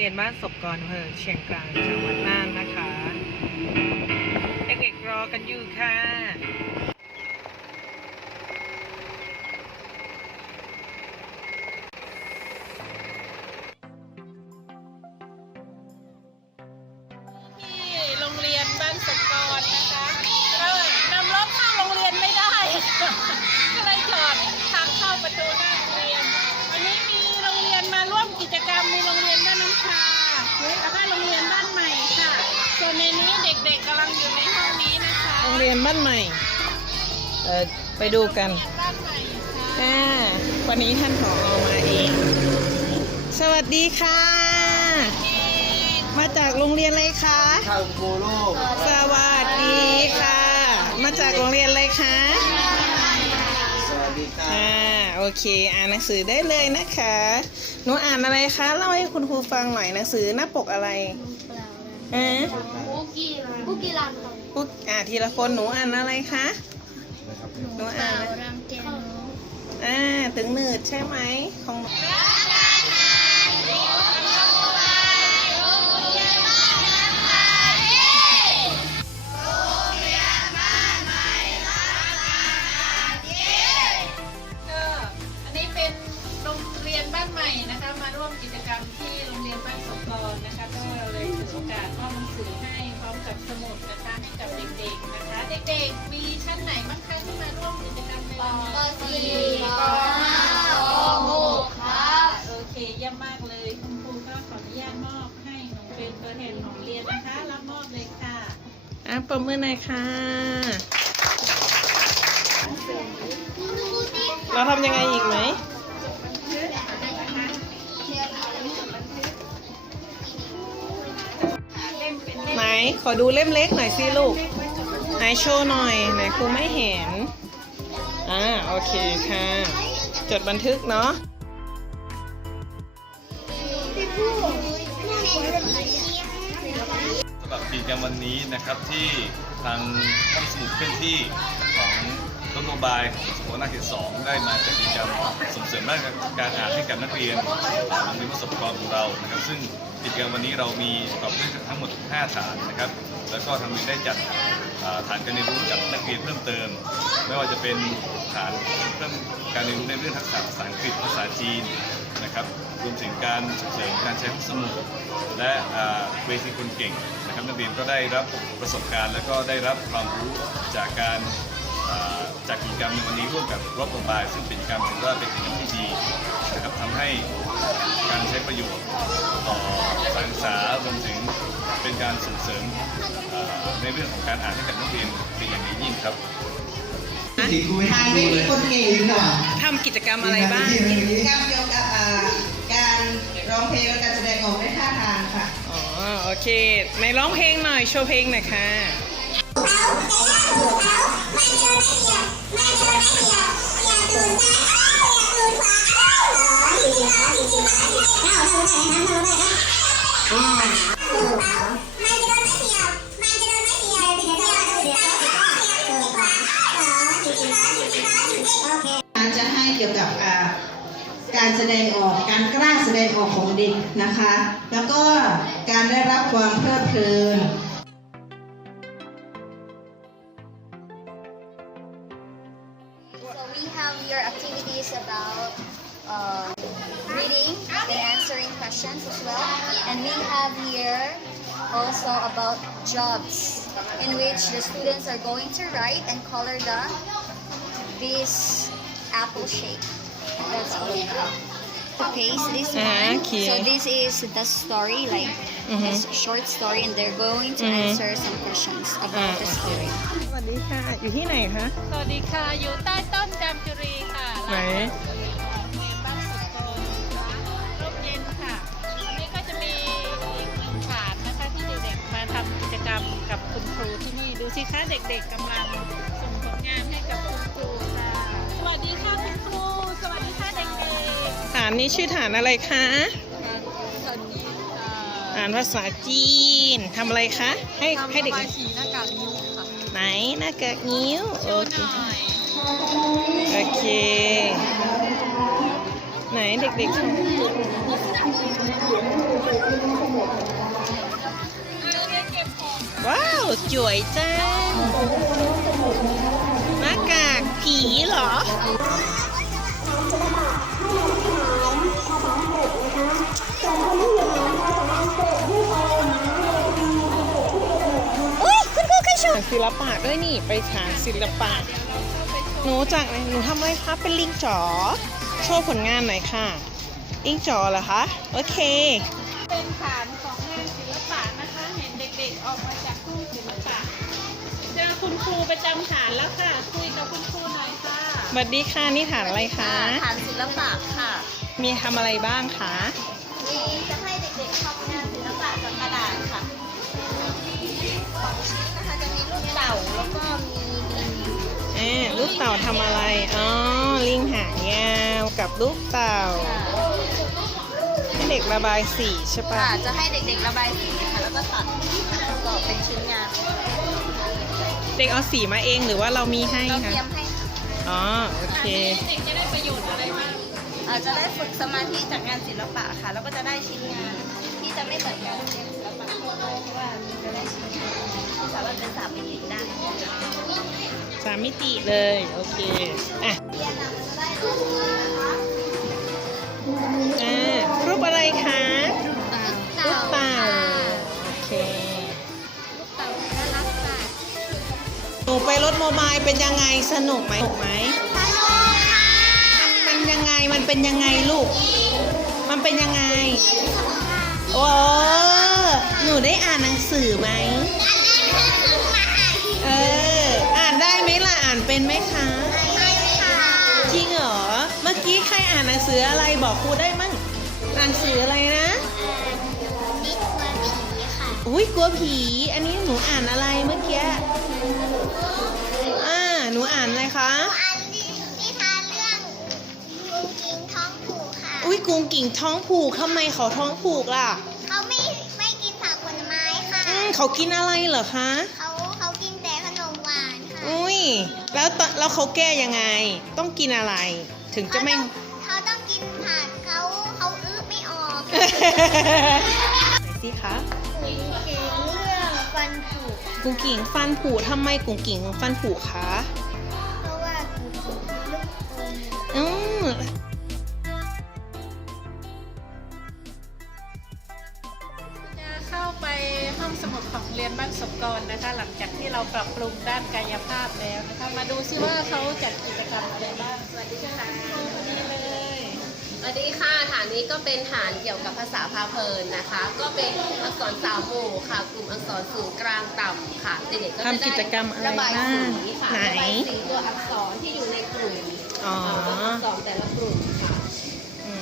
รงเรียนบ้านศพกรอำเภอเชียงกลางจังหวัดน่านนะคะ เด็กๆรอกันอยู่ค่ะที่โรงเรียนบ้านสกรนะคะก็นำรถเข้าโรงเรียนไม่ได้ก็เลยจอดทางเข้าประตูหน้าโรงเรียน วันนี้มีโรงเรียนมาร่วมกิจกรรมมีโรงเรียน บ้านน้ำชาแล้วก็โรงเรียนบ้านใหม่ค่ะ ส่วนในนี้เด็กๆกำลังอยู่ในห้องนี้นะคะโรงเรียนบ้านใหม่ เออไปดูกันบ้านใหม่ค่ะค่ะวันนี้ท่านผอมาเอง สวัสดีค่ะ มาจากโรงเรียนอะไรคะข้าวโกโลกสวัสดีค่ะ มาจากโรงเรียนอะไรคะสวัสดีค่ะ อ่า โอเค อ่านหนังสือได้เลยนะคะ หนูอ่านอะไรคะเล่าให้คุณครูฟังหน่อยหนังสือหน้าปกอะไรอ่าคุกกี้คุกกี้รันครับพูดอ่าทีละคนหนูอ่านอะไรคะหนูอ่านอะไรรังเกนอ่าถึงหนืดใช่ไหมของ ปรบมือหน่อยค่ะเราทำยังไงอีกไหมไหน ขอดูเล่มเล็กหน่อยสิลูก ไหนโชว์หน่อย ไหนครูไม่เห็น อ่า โอเคค่ะ จดบันทึกเนาะ กิจกรรมวันนี้นะครับที่ทางห้องสมุดเคลื่อนที่ของรถโมบายของสมุทรนาเขตสองได้มาจัดกิจกรรมส่งเสริมด้านการอ่านให้กับนักเรียนอ่าโรงเรียนประสบการณ์ของเรานะครับ ซึ่งกิจกรรมวันนี้เรามีประกอบด้วยทั้งหมด 5 ฐานนะครับ แล้วก็ทางโรงเรียนได้จัดฐานการเรียนรู้กับนักเรียนเพิ่มเติม ไม่ว่าจะเป็นฐานเพิ่มการเรียนรู้ในเรื่องทักษะภาษาอังกฤษภาษาจีนนะครับ รวมถึงการส่งเสริมการใช้ห้องสมุดและเวทีคนเก่ง นะครับนักเรียนก็ได้รับประสบการณ์ และก็ได้รับความรู้จากการอ่าจากกิจกรรมในวันนี้ร่วมกับรถโมบายซึ่งเป็นกิจกรรมถือว่าเป็นกิจกรรมที่ดีนะครับทำให้การใช้ประโยชน์ต่อการศึกษารวมถึงเป็นการส่งเสริมอ่าในเรื่องของการอ่านให้กับนักเรียนเป็นอย่างดียิ่งครับสีคุยให้ดูเลยคนเก่งอะทำกิจกรรมอะไรบ้างกิจกรรมเกี่ยวกับอ่า การร้องเพลงและการแสดงออกในท่าทางค่ะ อ๋อ โอเคไหนร้องเพลงหน่อย โชว์เพลงหน่อยค่ะอาจจะให้เกี่ยวกับอ่าการแสดงออก งออกของเด็กนะคะ แล้วก็การได้รับความเพลิดเพลิน So we have your activities about uh, reading and answering questions as well. And we have here also about jobs in which the students are going to write and color the this apple shape. That's good. To paste this Ah, one. okay. So this is the story, like this short story, and they're going to Mhm. answer some questions about Ah, the okay. story. สวัสดีค่ะ อยู่ที่ไหนคะ สวัสดีค่ะ อยู่ใต้ต้นจามจุรีค่ะไหนร้านโรงเรียนบ้านสุโกนร่มเย็นค่ะวันนี้ก็จะมีอีกหนึ่งฐานนะคะที่เด็กๆมาทำกิจกรรมกับคุณครูที่นี่ ดูสิคะเด็กๆกำลังานนี้ชื่อฐานอะไรคะๆสวัสดีค่ะอ่านภาษาจีนทำอะไรคะ ให้ให้เด็กสีหน้ากากนิ้วค่ะไหนหน้ากากนิ้วโอเคหน่อยโอเคเด็กๆทำว้าวสวยจังหน้ากากผีเหรออุ้ คุณครูเคยชมฐานศิลปะด้วยนี่ ไปฐานศิลปะ หนูจากไหนหนูทำอะไรคะเป็นลิงจ๋อ โชว์ผลงานหน่อยค่ะ ลิงจ๋อเหรอคะ โอเค เป็นฐานของงานศิลปะนะคะ เห็นเด็กๆออกมาจากห้องศิลปะ เจอคุณครูประจำฐานแล้วค่ะ คุยกับคุณครูหน่อยค่ะสวัสดีค่ะนี่ฐานอะไรคะ ฐานศิลปะค่ะ มีทำอะไรบ้างคะ มีจะให้เด็กๆทำงานศิลปะจากกระดาษค่ะ กเต่าทำอะไร อ๋อ ลิงหางยาวกับลูกเต่า ให้เด็กระบายสีใช่ปะค่ะจะให้เด็กๆระบายสีค่ะแล้วก็ตัดประกอบเป็นชิ้นงานเด็กเอาสีมาเองหรือว่าเรามีให้เราคะเตรียมให้ค่ะอ๋อ โอเคเด็กจะได้ประโยชน์อะไรบ้างอาจจะได้ฝึกสมาธิจากงานศิลปะค่ะ แล้วก็จะได้ชิ้นงานที่จะไม่เหมือนงานเรียนศิลปะทั่วไปเพราะว่าจะได้ชิ้นงานที่สามารถเป็นสามมิติได้ สามมิติเลย โอเค อะเรียนอะมันจะได้รูปนะคะอ่ารูปอะไรคะรูปเต่าโอเคเต่าน่ารักมากหนูไปรถโมบายเป็นยังไงสนุกไหมสนุกไหมมันเป็นยังไงมันเป็นยังไงลูก มันเป็นยังไงโอ้หนูได้อ่านหนังสือไหมเอออ่ อ่านเป็นไหมคะจริงเหรอ เมื่อกี้ใครอ่านหนังสืออะไรบอกครูได้มั่งหนังสืออะไรนะอุ้ยกลัวผี อันนี้หนูอ่านอะไรเมื่อกี้ อ่า หนูอ่านอะไรคะ อันนินิทานเรื่องงูกิงท้องผูกค่ะ อุ้ยกุงกิ่งท้องผูกทำไมเขาท้องผูกล่ะเขาไม่ไม่กินผักผลไม้ค่ะ อืมเขากินอะไรเหรอคะ เข แล้วตอนแล้วเขาแก้ยังไง ต้องกินอะไร ถึงจะไม่ เขาต้องเขาต้องกินผักเขาเขาอื้อไม่ออก ไหนสิคะกุงเก่งเรื่องฟันผุกุงกิ่งฟันผุทำไมกุงกิ่งฟันผุคะ เพราะว่ากุงกิ่งมีลูกอม อืม สมุดของเรียนบ้านสมกรนะคะ หลังจากที่เราปรับปรุงด้านกายภาพแล้วนะคะ มาดูซิว่าเขาจัดกิจกรรมอะไรบ้างสวัสดีค่ะนี่เลยสวัสดีค่ะฐานนี้ก็เป็นฐานเกี่ยวกับภาษาพาเพลินนะคะ ก็เป็นอักษรสามหมู่ค่ะ กลุ่มอักษรสูงกลางต่ำค่ะเด็กๆก็จะทำกิจกรรมอะไรระบายบ้างสีค่ะไหนระบายสีตัวอักษรที่อยู่ในกลุ่มอ๋อตัวอักษรแต่ละกลุ่มค่ะ อื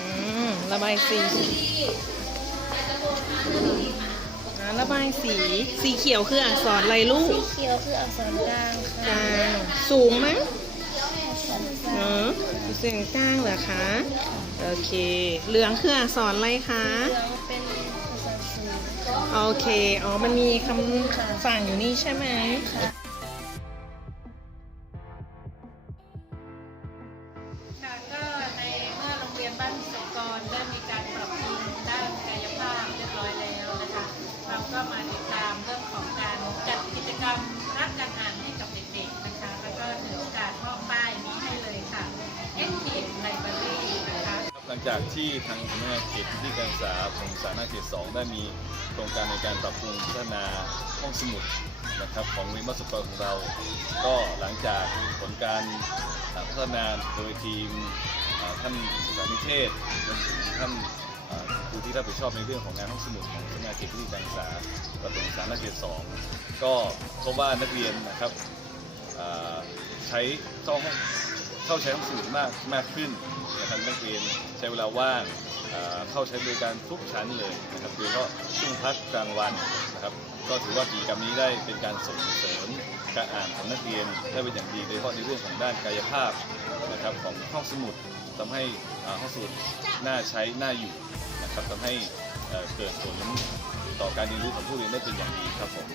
มระบายสีดีแต่จะโดนทานดีค่ะอ่า ระบายสี สีเขียวคืออักษรอะไรลูกเขียวคืออักษรกลางกลางสูงมั้งเนอะเสียงกลางเหรอคะ โอเค เหลืองคืออักษรอะไรคะเป็นภาษาสูง โอเค อ๋อ มันมีคำสั่งอยู่นี่ใช่ไหม ค่ะ จากที่ทางสำนักงานเขตพื้นที่การศึกษาของสาธาเขต 2 ได้มีโครงการในการปรับปรุงพัฒนาห้องสมุดนะครับของโรงเรียนบ้านสุกรของเรา ก็หลังจากผลการพัฒนาโดยทีมท่านศึกษานิเทศรวมถึงท่านอ่าครูที่รับผิดชอบในเรื่องของงานห้องสมุดของสำนักงานเขตพื้นที่การศึกษาประถมศึกษานาเขต 2 ก็พบว่านักเรียนนะครับใช้เข้าห้อง เข้าใช้ห้งสมุดมากมากขึ้นนะครับนักเรียนใช้เวลาว่างเข้าใช้บริการทุกชั้นเลยนะครับโดยเฉพาะช่วงพักกลางวันนะครับก็ถือว่ากิจกรรมนี้ได้เป็นการส่งเสริมการอ่านของนักเรียนได้เป็นอย่างดีโดยเฉพาะในเรื่องของด้านกายภาพนะครับของห้องสมุดทำให้ห้องสมุดน่าใช้น่าอยู่นะครับทำให้เกิดผลต่อการเรียนรู้ของผู้เรียนได้เป็นอย่างดีครับผม